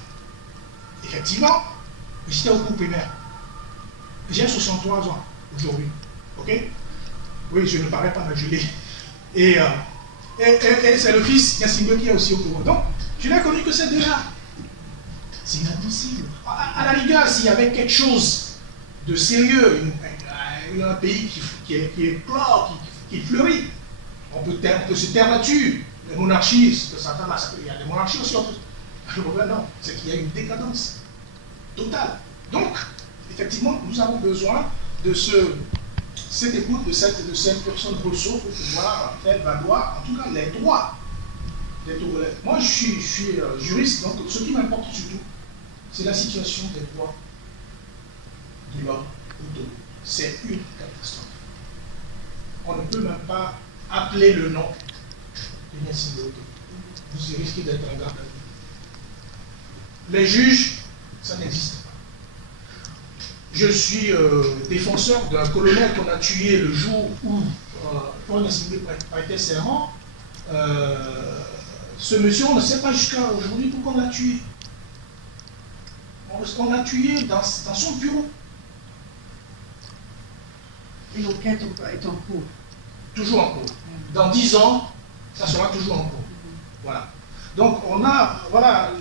Effectivement, j'étais au cours primaire. J'ai 63 ans aujourd'hui. Ok? Oui, je ne parais pas gelé. Et c'est le fils Gnassingbé qui est aussi au pouvoir. Donc, je n'ai connu que ces deux-là. C'est inadmissible. À la rigueur, s'il y avait quelque chose de sérieux, un pays qui éclore, qui fleurit, on peut se taire là-dessus. Les monarchies, il y a des monarchies aussi. Le problème, non, c'est qu'il y a une décadence totale. Donc, effectivement, nous avons besoin de cette écoute de cette personne ressource pour pouvoir faire valoir, en tout cas, les droits des Togolais. Moi, je suis juriste, donc ce qui m'importe surtout, c'est la situation des droits de l'homme au Togo. C'est une catastrophe. On ne peut même pas appeler le nom de Gnassingbé au Togo. Vous risquez d'être un garde à vue. Les juges, ça n'existe pas. Je suis défenseur d'un colonel qu'on a tué le jour où Paul Gnassingbé prêtait serment. Ce monsieur, on ne sait pas jusqu'à aujourd'hui pourquoi on l'a tué. On l'a tué dans son bureau. Et l'enquête est en cours. Toujours en cours. Dans 10 ans, ça sera toujours en cours. Voilà. Donc on a, voilà,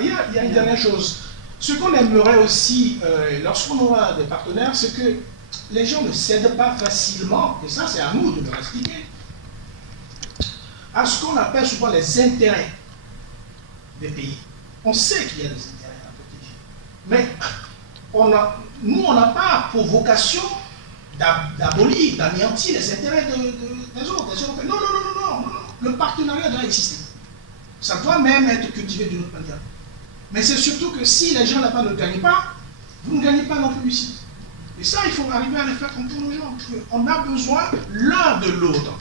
il y a une dernière chose. Ce qu'on aimerait aussi, lorsqu'on aura des partenaires, c'est que les gens ne cèdent pas facilement, et ça c'est à nous de leur expliquer, à ce qu'on appelle souvent les intérêts des pays. On sait qu'il y a des intérêts à protéger, mais nous on n'a pas pour vocation d'abolir, d'anéantir les intérêts des autres, des Européens. Non, le partenariat doit exister. Ça doit même être cultivé d'une autre manière. Mais c'est surtout que si les gens là-bas ne gagnent pas, vous ne gagnez pas non plus ici. Et ça, il faut arriver à le faire comprendre aux gens. On a besoin l'un de l'autre,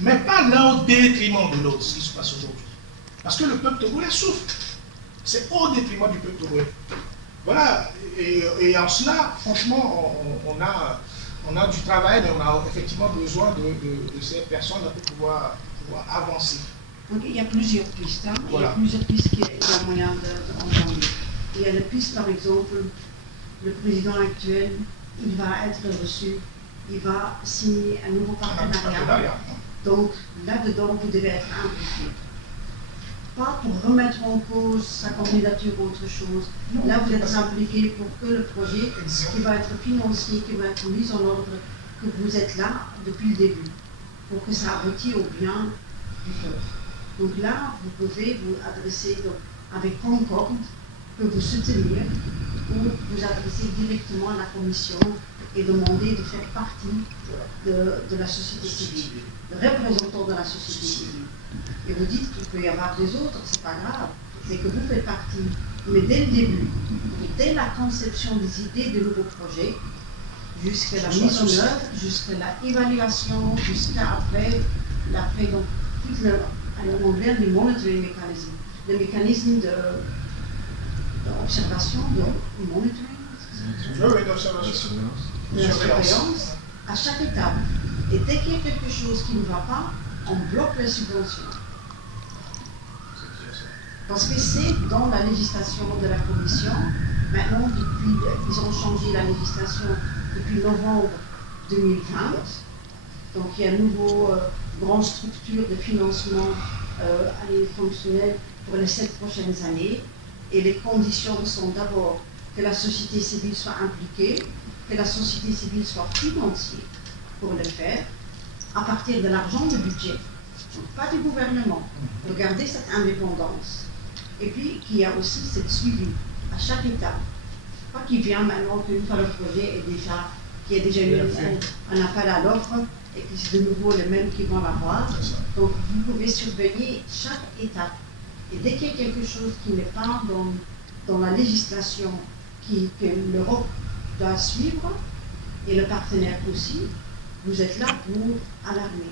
mais pas l'un au détriment de l'autre, ce qui se passe aujourd'hui. Parce que le peuple togolais souffre. C'est au détriment du peuple togolais. Voilà. Et en cela, franchement, on a du travail, mais on a effectivement besoin de ces personnes-là pour pouvoir avancer. Donc il y a plusieurs pistes, hein. Voilà. Il y a plusieurs pistes qu'il y a moyen d'entendre. Il y a la piste, par exemple, le président actuel, il va être reçu, il va signer un nouveau partenariat. Donc là-dedans, vous devez être impliqué. Pas pour remettre en cause sa candidature ou autre chose. Là, vous êtes impliqué pour que le projet qui va être financé, qui va être mis en ordre, que vous êtes là depuis le début, pour que ça aboutit au bien du peuple. Donc là, vous pouvez vous adresser avec Concorde, que vous soutenir, ou vous adresser directement à la commission et demander de faire partie de la société civile, de représentants de la société civile. Et vous dites qu'il peut y avoir des autres, c'est pas grave, mais que vous faites partie. Mais dès le début, dès la conception des idées de nouveaux projets, jusqu'à la mise en œuvre, jusqu'à l'évaluation, jusqu'à après donc toute en anglais, le monitoring mécanisme, le mécanisme d'observation, de monitoring, de la surveillance, à chaque étape. Et dès qu'il y a quelque chose qui ne va pas, on bloque les subventions. Parce que c'est dans la législation de la Commission, maintenant, ils ont changé la législation depuis novembre 2020, donc il y a une nouvelle grande structure de financement fonctionnel pour les 7 prochaines années, et les conditions sont d'abord que la société civile soit impliquée, que la société civile soit financière pour le faire, à partir de l'argent du budget, pas du gouvernement, de garder cette indépendance. Et puis qu'il y a aussi cette suivi à chaque étape. Pas qu'il vient maintenant qu'une fois le projet est déjà, qu'il y a déjà eu un appel à l'offre et que c'est de nouveau les mêmes qui vont l'avoir. Donc vous pouvez surveiller chaque étape. Et dès qu'il y a quelque chose qui n'est pas dans la législation que l'Europe doit suivre, et le partenaire aussi, vous êtes là pour alarmer.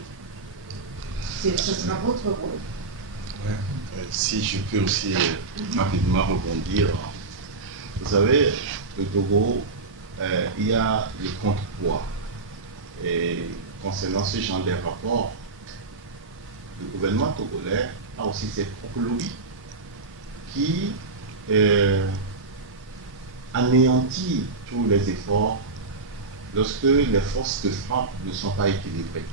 Ce sera votre rôle. Ouais. Si je peux aussi rapidement rebondir. Vous savez, le Togo, il y a le contrepoids. Et concernant ce genre de rapports, le gouvernement togolais a aussi ses propres lobbies qui anéantit tous les efforts lorsque les forces de frappe ne sont pas équilibrées.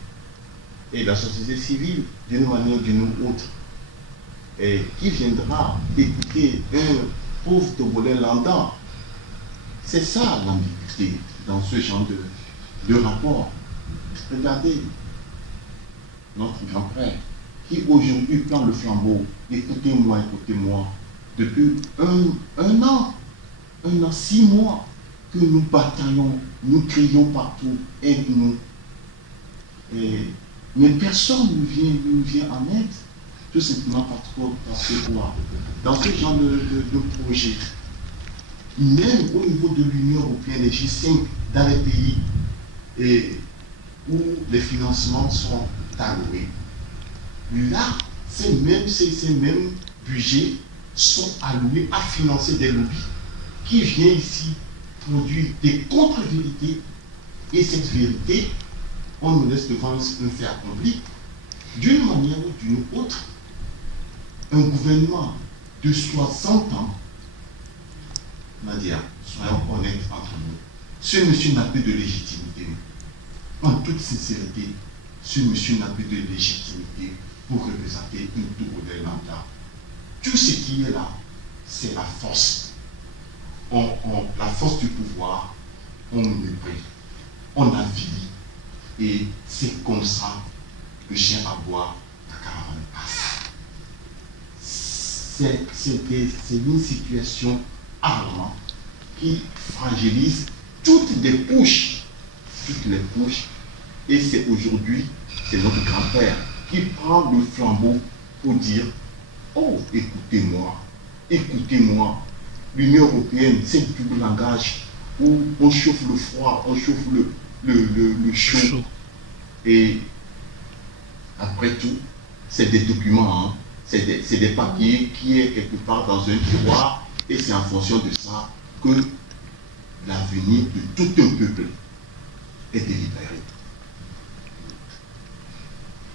Et la société civile, d'une manière ou d'une autre, et qui viendra écouter un pauvre Togolais lambda. C'est ça l'ambiguïté dans ce genre de rapport. Regardez notre grand-père qui aujourd'hui prend le flambeau. Écoutez-moi, depuis un an, 6 mois que nous bataillons, nous crions partout, aide-nous. Mais personne ne vient en aide. Tout simplement parce que quoi? Dans ce genre de projet, même au niveau de l'Union européenne, les G5, dans les pays où les financements sont alloués, là, ces mêmes budgets sont alloués à financer des lobbies qui viennent ici produire des contre-vérités. Et cette vérité, on nous laisse devant un fait accompli. D'une manière ou d'une autre, un gouvernement de 60 ans, Nadia, soyons honnêtes entre nous, ce monsieur n'a plus de légitimité. En toute sincérité, ce monsieur n'a plus de légitimité pour représenter une Togolais lambda. Tout ce qui est là, c'est la force. La force du pouvoir, on méprise, on avilit. Et c'est comme ça que le chien aboie, la caravane passe. C'est une situation alarmante qui fragilise toutes les couches. Et c'est aujourd'hui, c'est notre grand-père qui prend le flambeau pour dire « Oh, écoutez-moi, l'Union européenne, c'est le double langage où on chauffe le froid, on chauffe le chaud. Et après tout, c'est des documents, hein. C'est des papiers qui est quelque part dans un tiroir, et c'est en fonction de ça que l'avenir de tout un peuple est délibéré.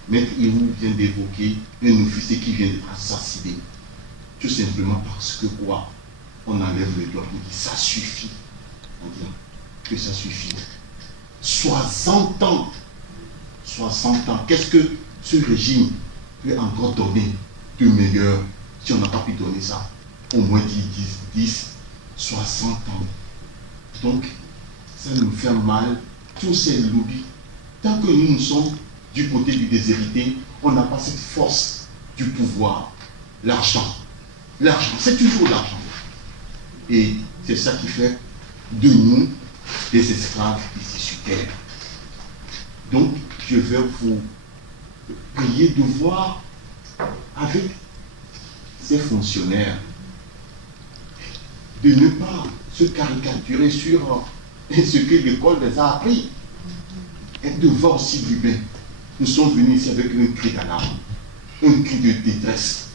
Maître Hirou vient d'évoquer un officier qui vient d'être assassiné, tout simplement parce que quoi? On enlève le doigt pour dire ça suffit. On dit que ça suffit. 60 ans. Qu'est-ce que ce régime peut encore donner de meilleur si on n'a pas pu donner ça? Au moins 10, 60 ans. Donc, ça nous fait mal, tous ces lobbies. Tant que nous sommes du côté du déshérité, on n'a pas cette force du pouvoir. L'argent, c'est toujours l'argent. Et c'est ça qui fait de nous des esclaves ici sur terre. Donc, je vais vous prier de voir avec ces fonctionnaires de ne pas se caricaturer sur ce que l'école les a appris. Et de voir aussi du bien. Nous sommes venus ici avec un cri d'alarme, un cri de détresse.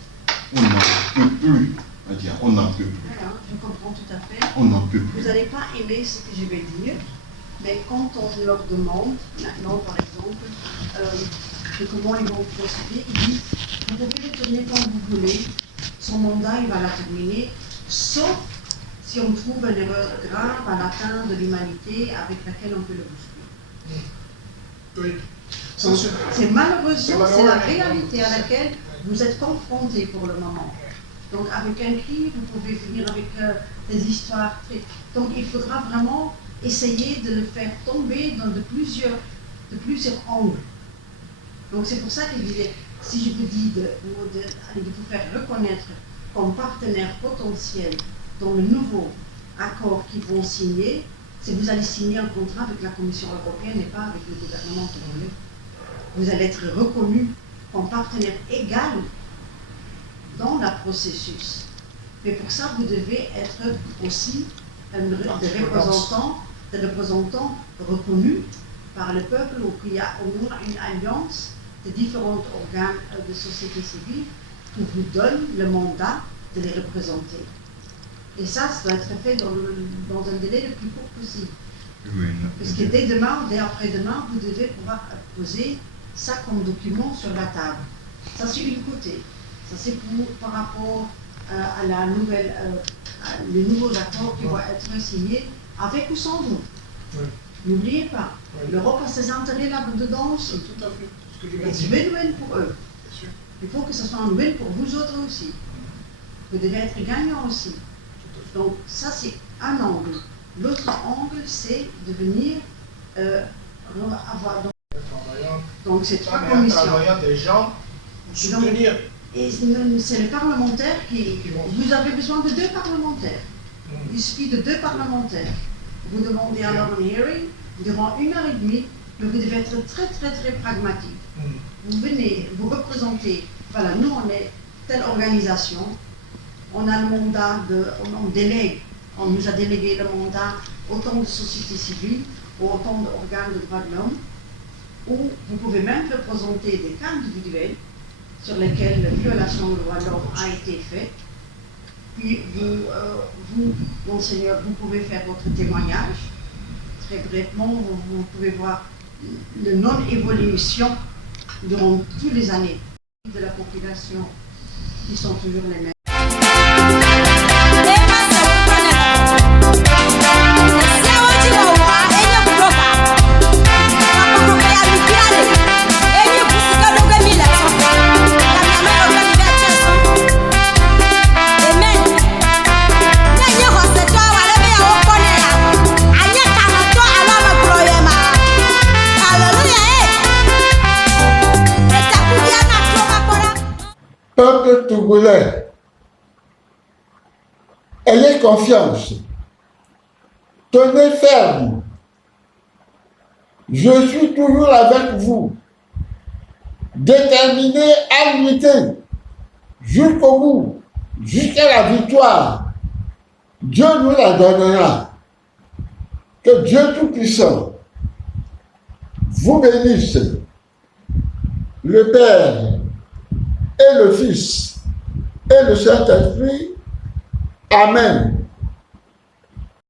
On n'en peut plus. On n'en peut plus. Voilà, je comprends tout à fait. On n'en peut plus. Vous n'allez pas aimer ce que je vais dire, mais quand on leur demande, maintenant par exemple, de comment ils vont procéder, ils disent vous pouvez le tourner quand vous voulez, son mandat il va la terminer, sauf si on trouve une erreur grave à l'atteinte de l'humanité avec laquelle on peut le bousculer. Oui. C'est malheureusement, c'est la réalité à laquelle vous êtes confrontés pour le moment. Donc avec un cri, vous pouvez venir avec des histoires. Donc il faudra vraiment essayer de le faire tomber de plusieurs angles. Donc c'est pour ça que je disais, si je vous dis de vous faire reconnaître comme partenaire potentiel dans le nouveau accord qu'ils vont signer, c'est que vous allez signer un contrat avec la Commission européenne et pas avec le gouvernement congolais. Vous allez être reconnu comme partenaire égal dans le processus. Mais pour ça, vous devez être aussi des représentants reconnus par le peuple, où il y a au moins une alliance de différents organes de société civile qui vous donnent le mandat de les représenter. Et ça doit être fait dans un délai le plus court possible. Oui, parce que dès demain, dès après-demain, vous devez pouvoir poser ça comme document sur la table. Ça, c'est une côté. Ça, c'est par rapport à la nouvelle, les nouveaux accords qui vont être signés avec ou sans vous. Oui. N'oubliez pas, Oui. l'Europe a ses intérêts là-dedans aussi. Tout à fait. Ce que je Et viens de c'est dire. win-win pour eux. Bien sûr. Il faut que ce soit un win pour vous autres aussi. Vous devez être gagnant aussi. Donc ça, c'est un angle. L'autre angle, c'est de venir avoir donc ces trois commissions. Travaillant des gens pour soutenir. Et c'est les parlementaires qui vous avez besoin de 2 parlementaires. Il suffit de 2 parlementaires. Vous demandez alors un hearing durant 1h30, mais vous devez être très très très pragmatique. Vous venez, vous représentez, voilà, nous on est telle organisation, on a le mandat on nous a délégué le mandat autant de sociétés civiles, ou autant d'organes de droits de l'homme, où vous pouvez même représenter des cas individuels sur lesquels la violation des droits de l'homme a été faite. Puis vous, monseigneur, vous pouvez faire votre témoignage. Très brièvement, vous pouvez voir la non-évolution durant toutes les années de la population qui sont toujours les mêmes. Peuple togolais, ayez confiance, tenez ferme, je suis toujours avec vous, déterminé à lutter jusqu'au bout, jusqu'à la victoire. Dieu nous la donnera. Que Dieu Tout-Puissant vous bénisse, le Père et le Fils et le Saint-Esprit. Amen.